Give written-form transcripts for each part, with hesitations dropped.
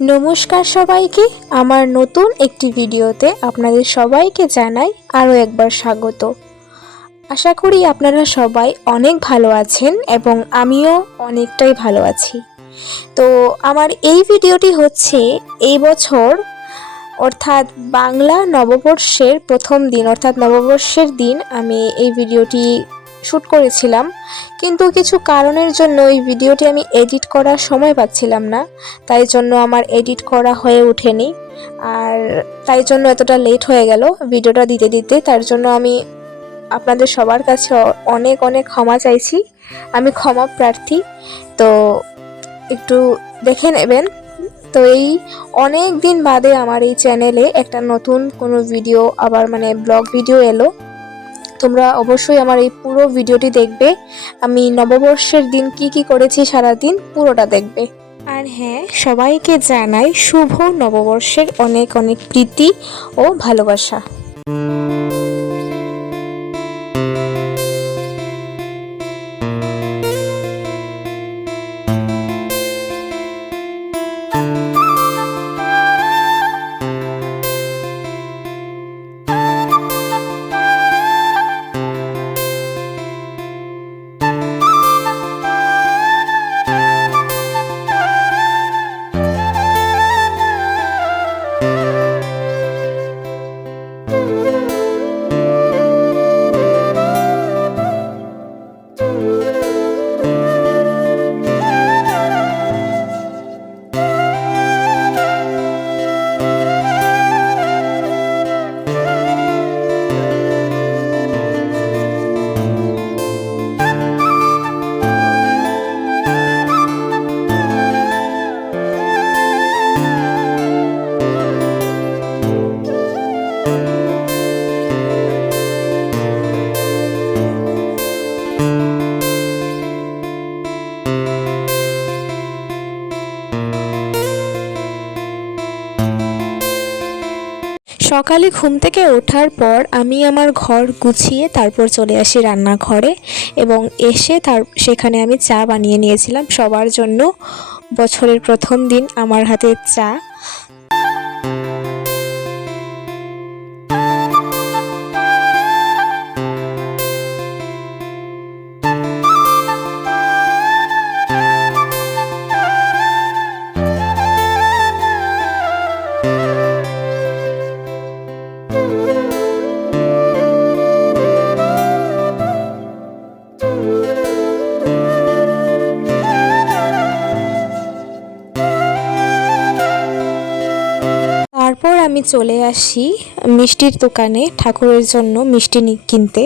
নমস্কার সবাইকে। আমার নতুন একটি ভিডিওতে আপনাদের সবাইকে জানাই আরও একবার স্বাগত। আশা করি আপনারা সবাই অনেক ভালো আছেন এবং আমিও অনেকটাই ভালো আছি। তো আমার এই ভিডিওটি হচ্ছে এই বছর অর্থাৎ বাংলা নববর্ষের প্রথম দিন অর্থাৎ নববর্ষের দিন আমি এই ভিডিওটি শ্যুট করেছিলাম, কিন্তু কিছু কারণের জন্য এই ভিডিওটি আমি এডিট করার সময় পাচ্ছিলাম না, তাই জন্য আমার এডিট করা হয়ে ওঠেনি। আর তাই জন্য এতটা লেট হয়ে গেল ভিডিওটা দিতে দিতে। তার জন্য আমি আপনাদের সবার কাছে অনেক অনেক ক্ষমা চাইছি, আমি ক্ষমা প্রার্থী। তো একটু দেখে নেবেন। তো এই অনেক দিন বাদে আমার এই চ্যানেলে একটা নতুন কোনো ভিডিও আবার ব্লগ ভিডিও এলো। তোমরা অবশ্যই আমার এই পুরো ভিডিওটি দেখবে। আমি নববর্ষের দিন কি করেছি সারাদিন পুরোটা দেখবে। আর হ্যাঁ, সবাইকে জানাই শুভ নববর্ষের অনেক অনেক প্রীতি ও ভালোবাসা। সকালে ঘুম থেকে ওঠার পর আমি আমার ঘর গুছিয়ে তারপর চলে আসি রান্নাঘরে এবং এসে সেখানে আমি চা বানিয়ে নিয়েছিলাম সবার জন্য। বছরের প্রথম দিন আমার হাতে চা। তারপর আমি চলে আসি মিষ্টির দোকানে ঠাকুরের জন্য মিষ্টি কিনতে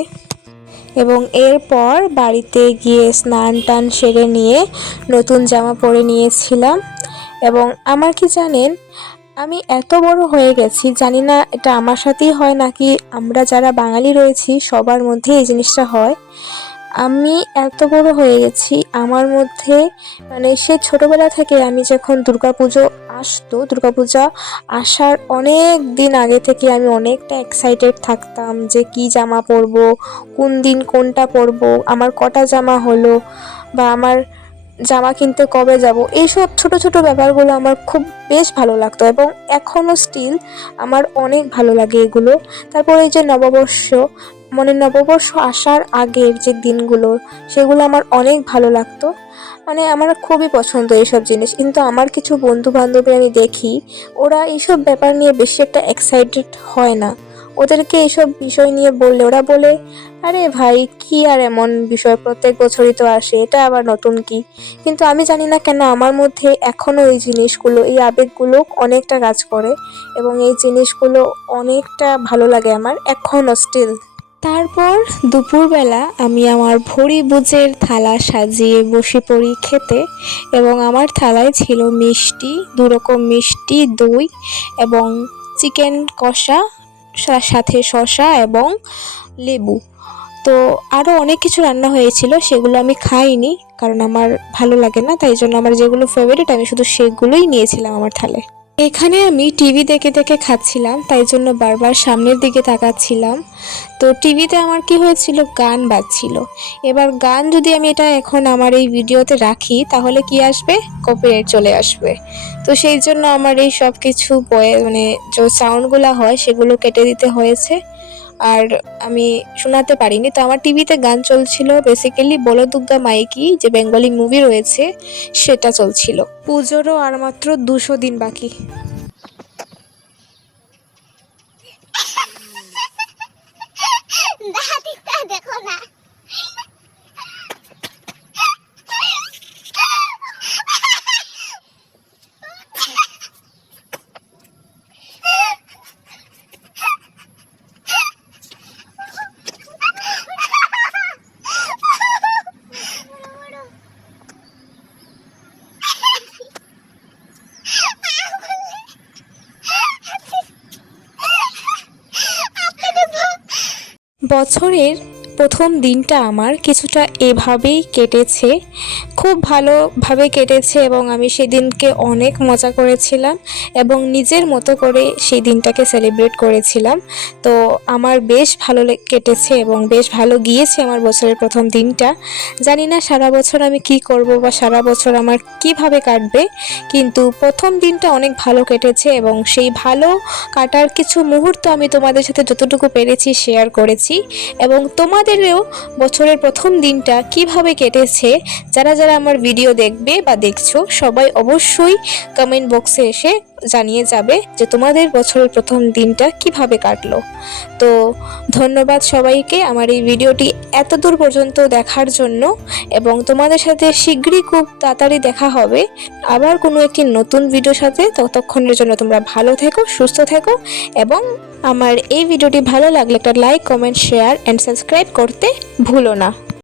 এবং এরপর বাড়িতে গিয়ে স্নান টান সেরে নিয়ে নতুন জামা পরে নিয়েছিলাম। এবং আমার কি জানেন, আমি এত বড় হয়ে গেছি, জানি না এটা আমার সাথেই হয় নাকি আমরা যারা বাঙালি রয়েছি সবার মধ্যে এই জিনিসটা হয়। আমি এত বড় হয়ে গেছি, আমার মধ্যে সে ছোটবেলা থেকে আমি যখন দুর্গাপূজা আসার অনেক দিন আগে থেকে আমি অনেকটা এক্সাইটেড থাকতাম যে কি জামা পরবো, কোন দিন কোনটা পরবো, আমার কটা জামা হলো, বা আমার জামা কিনতে কবে যাব। এইসব ছোট ছোট ব্যাপারগুলো আমার খুব বেশ ভালো লাগতো এবং এখনও স্টিল আমার অনেক ভালো লাগে এগুলো। তারপর এই যে নববর্ষ আসার আগের যে দিনগুলো, সেগুলো আমার অনেক ভালো লাগতো। আমার খুবই পছন্দ এইসব জিনিস। কিন্তু আমার কিছু বন্ধু বান্ধবী আমি দেখি ওরা এইসব ব্যাপার নিয়ে বেশি একটা এক্সাইটেড হয় না। ওদেরকে এইসব বিষয় নিয়ে বললে ওরা বলে, আরে ভাই কি আর এমন বিষয়, প্রত্যেক বছরই তো আসে, এটা আবার নতুন কি। কিন্তু আমি জানি না কেন আমার মধ্যে এখনও এই জিনিসগুলো, এই আবেগগুলো অনেকটা কাজ করে এবং এই জিনিসগুলো অনেকটা ভালো লাগে আমার এখনও স্টিল। তারপর দুপুরবেলা আমি আমার ভরি বুঝের থালা সাজিয়ে বসে পড়ি খেতে এবং আমার থালায় ছিল মিষ্টি, 2 রকম মিষ্টি, দই এবং চিকেন কষা, সাথে শসা এবং লেবু। তো আরও অনেক কিছু রান্না হয়েছিল, সেগুলো আমি খাইনি কারণ আমার ভালো লাগে না, তাই জন্য আমার যেগুলো ফেভারিট আমি শুধু সেগুলোই নিয়েছিলাম আমার থালায়। এখানে আমি টিভি দেখে দেখে খাচ্ছিলাম, তাই জন্য বারবার সামনের দিকে তাকাচ্ছিলাম। তো টিভিতে আমার কি হয়েছিল, গান বাজছিল। এবার গান যদি আমি এটা এখন আমার এই ভিডিওতে রাখি তাহলে কি আসবে, কপিরাইট চলে আসবে। তো সেই জন্য আমার এই সব কিছু মানে যে সাউন্ডগুলো হয় সেগুলো কেটে দিতে হয়েছে, আর আমি শোনাতে পারিনি। তো আমার টিভিতে গান চলছিল, বেসিক্যালি বলো দুর্গা মাইকি যে বেঙ্গলি মুভি রয়েছে সেটা চলছিল। পুজোরও আর মাত্র 200 দিন বাকি। দেখো না, বছরের প্রথম দিনটা আমার কিছুটা এভাবেই কেটেছে, খুব ভালোভাবে কেটেছে এবং আমি সেদিনকে অনেক মজা করেছিলাম এবং নিজের মতো করে সেই দিনটাকে সেলিব্রেট করেছিলাম। তো আমার বেশ ভালো কেটেছে এবং বেশ ভালো গিয়েছে আমার বছরের প্রথম দিনটা। জানি না সারা বছর আমি কি করব বা সারা বছর আমার কিভাবে কাটবে, কিন্তু প্রথম দিনটা অনেক ভালো কেটেছে এবং সেই ভালো কাটার কিছু মুহূর্ত আমি তোমাদের সাথে যতটুকু পেরেছি শেয়ার করেছি। এবং তোমাদেরও বছরের প্রথম দিনটা কিভাবে কেটেছে, যারা যারা আমার ভিডিও দেখবে বা দেখছো সবাই অবশ্যই কমেন্ট বক্সে এসে জানিয়ে যাবে যে তোমাদের বছরের প্রথম দিনটা কিভাবে কাটলো। তো ধন্যবাদ সবাইকে আমার এই ভিডিওটি এত দূর পর্যন্ত দেখার জন্য, এবং তোমাদের সাথে শীঘ্রই খুব তাড়াতাড়ি দেখা হবে আবার কোনো একটি নতুন ভিডিওর সাথে। ততক্ষণের জন্য তোমরা ভালো থেকো, সুস্থ থেকো, এবং আমার এই ভিডিওটি ভালো লাগলে একটা like, comment, share and subscribe করতে ভুলো না।